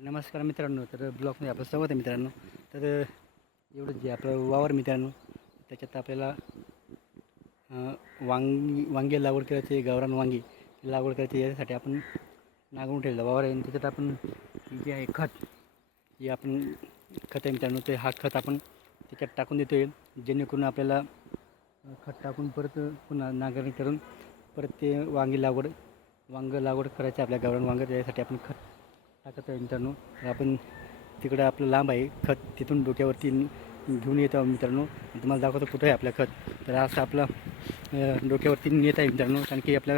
नमस्कार मित्रांनो तर ब्लॉगमध्ये आपलं स्वागत आहे मित्रांनो. तर एवढं जे आपलं वावर मित्रांनो त्याच्यात आपल्याला वांगी वांगे लागवड करायची गावरान वांगी लागवड करायची यासाठी आपण नागवून ठेवलं वावर आहे. आणि त्याच्यात आपण जे आहे खत जे आपण खत आहे मित्रांनो ते हा खत आपण त्याच्यात टाकून देतो आहे. जेणेकरून आपल्याला खत टाकून परत पुन्हा नांगरणी करून परत ते वांगी लागवड वांग लागवड करायचं आपल्या गावरान वांग त्यासाठी आपण खत टाकत आहे मित्रांनो. आपण तिकडं आपलं लांब आहे खत तिथून डोक्यावरती घेऊन येतो आहोत मित्रांनो. तुम्हाला दाखवतो कुठं आहे आपलं खत. तर असं आपलं डोक्यावरती नेत आहे मित्रांनो. कारण की आपल्या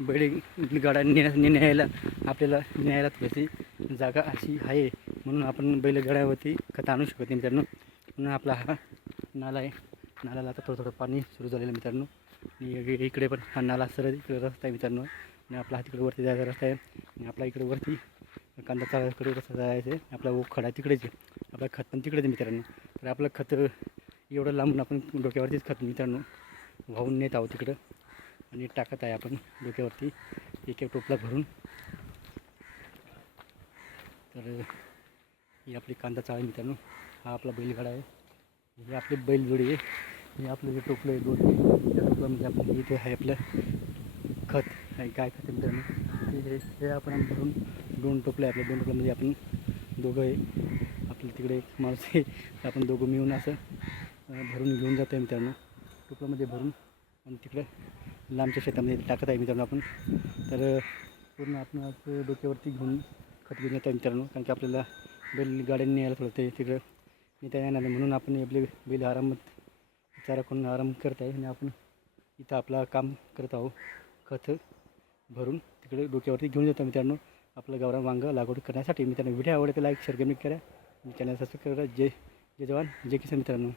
बैल गाड्या नेण्या न्यायला आपल्याला न्यायला थोडीशी जागा अशी आहे. म्हणून आपण बैलगाड्यावरती खत आणू शकत नाही मित्रांनो. म्हणून आपला हा नाला आहे. नाल्याला आता थोडं थोडं पाणी सुरू झालेलं मित्रांनो. आणि इकडे- इकडे पण हा नाला सरळ इकडे रस्ता आहे मित्रांनो. आणि आपला हा तिकडे वरती जायचा रस्ता आहे. आणि आपला इकडे वरती कांदा चाळाकडे कसं जायचं आहे? आपला खडा तिकडेच आहे. आपलं खत पण तिकडेच आहे मित्रांनो. तर आपलं खत एवढं लांबून आपण डोक्यावरतीच खत मित्रांनो वाहून नेत आहोत तिकडं. आणि टाकत आहे आपण डोक्यावरती. एक एक टोपला भरून. तर ही आपली कांदा चाळ आहे मित्रांनो. हा आपला बैलगाडा आहे. ही आपली बैलजोडी आहे. हे आपलं जे टोपलं आहे दोन त्या टोपल्यामध्ये आपण इथे आहे आपलं खत. आहे काय खत आहे मित्रांनो? हे- हे आपण भरून दोन टोपले आपल्या दोन टोपल्यामध्ये म्हणजे आपण दोघं आहे. आपलं तिकडे एक माणूस आहे. आपण दोघं मिळून असं भरून घेऊन जातो आहे मित्रांनो. टोपल्यामध्ये भरून आणि तिकडे लांबच्या शेतामध्ये टाकत आहे मित्रांनो आपण. तर पूर्ण आपण आज डोक्यावरती घेऊन खत घेऊन येतो आहे मित्रांनो. कारण की आपल्याला बैल गाड्यांनी न्यायला थोडं ते तिकडं. नेता येणार नाही म्हणून आपण आपले बैल आरामात चारा करून आराम करत आहे. आणि आपण इथं आपला काम करत आहोत. खत भरून तिकडे डोक्यावरती घेऊन जातो मित्रांनो. आपलं गावरान वांग लागवड करण्यासाठी मित्रांनो व्हिडिओ आवडते लाईक शेअर कमेंट करा. चॅनल सबस्क्राईब करा. जय जय जवान जय किसान मित्रांनो.